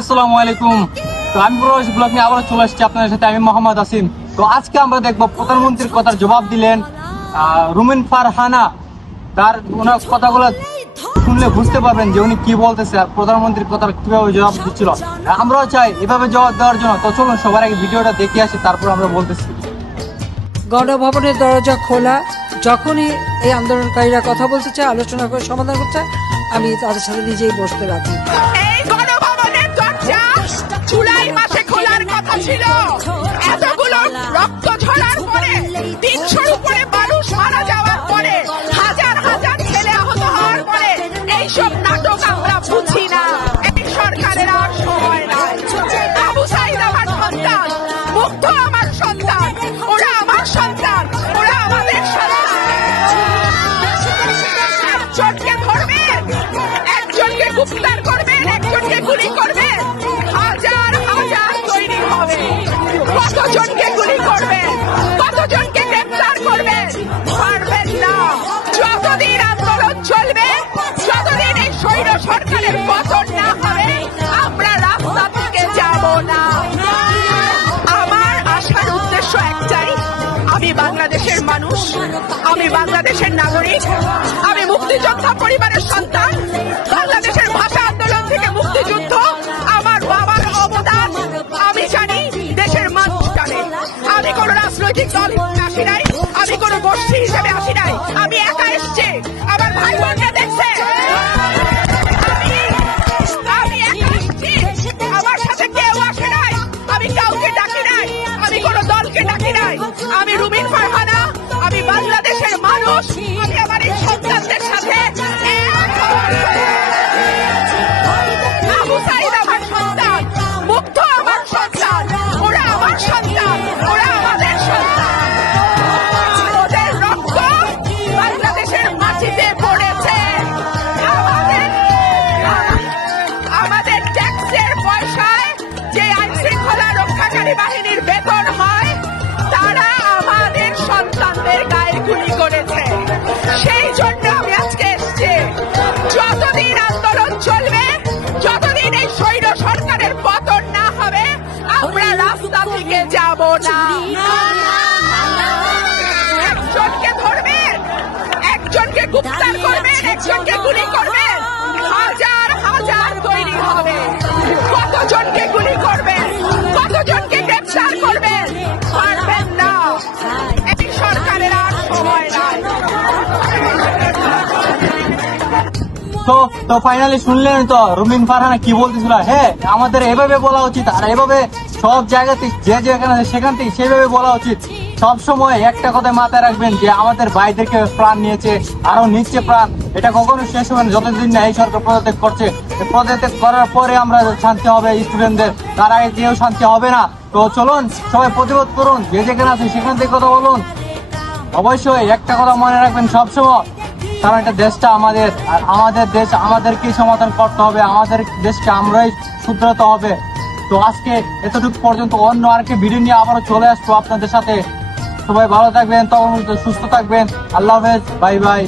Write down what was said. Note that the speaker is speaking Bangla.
আসসালামু আলাইকুম। তো আমি প্রবাসী ব্লগ নিয়ে আবার চলে আপনাদের সাথে, আমি আসিম। তো আজকে আমরা প্রধানমন্ত্রীর কথার জবাব দিলেন ফারহানা। তার ওনার শুনলে বুঝতে পারবেন যে উনি কি বলতেছে প্রধানমন্ত্রীর কীভাবে জবাব দিচ্ছিল। আমরাও চাই এভাবে জবাব দেওয়ার জন্য। সবার ভিডিওটা দেখে আসি, তারপর আমরা বলতেছি। গণভবনের দরজা খোলা। যখনই এই আন্দোলনকারীরা কথা বলতে চায়, আলোচনা করে সমাধান করতে আমি তাদের সাথে নিজেই বসতে রাজি। Watch it out! আমি বাংলাদেশের নাগরিক, আমি মুক্তিযোদ্ধা পরিবারের সন্তান। বাংলাদেশের ভাষা আন্দোলন থেকে মুক্তিযুদ্ধ, আমার বাবার অবদান, আমি জানি দেশের মানুষ জানে। আমি কোন রাজনৈতিক দল আসি নাই, আমি কোন গোষ্ঠী হিসেবে আসি নাই। আমি একা এসছি, আমার ভাই বোনরা দেখছে। আমি- কাউকে ডাকি আমি কোন দলকে ডাকি নাই। আমি রুবিন ফারহানা বাংলাদেশের জন্য আমি আজকে এসেছি। যতদিন আন্দোলন চলবে যতদিন এই স্বৈর সরকারের পতন না হবে আমরা রাস্তা থেকে যাব না। একজনকে ধরবেন একজনকে গ্রেফতার করবেন একজনকে গুলি করবেন হাজার হাজার তৈরি হবে। তো তো ফাইনালি শুনলেন তো, রুমিন ফারহানা কি বলতেছিল? হ্যাঁ আমাদের এভাবে বলা উচিত, আর এভাবে সব জায়গাতে যে যেখানে সেখান থেকে সেভাবে বলা উচিত। সব সময় একটা কথা মাথায় রাখবেন যে, আমাদের ভাইদেরকে প্রাণ নিয়েছে আরও নিচ্ছে প্রাণ। এটা কখনো শেষ হবে না, যতদিন না এই সরকার পদত্যাগ করছে। পদত্যাগ করার পরে আমরা শান্তি হবে স্টুডেন্টদের, তার আগে কেউ শান্তি হবে না। তো চলুন, সবাই প্রতিবাদ করুন, যে যেখানে আছে সেখান থেকে কথা বলুন। অবশ্যই একটা কথা মনে রাখবেন সবসময়। কারণ এটা দেশটা আমাদের, আর আমাদের দেশ আমাদেরকেই সমাধান করতে হবে? আমাদের দেশকে আমরাই শুধরাতে হবে। তো আজকে এতটুকু পর্যন্ত অন্য আরেকটি ভিডিও নিয়ে আবারও চলে আসব আপনাদের সাথে। সবাই ভালো থাকবেন, তখন সুস্থ থাকবেন। আল্লাহ হাফেজ, বাই বাই।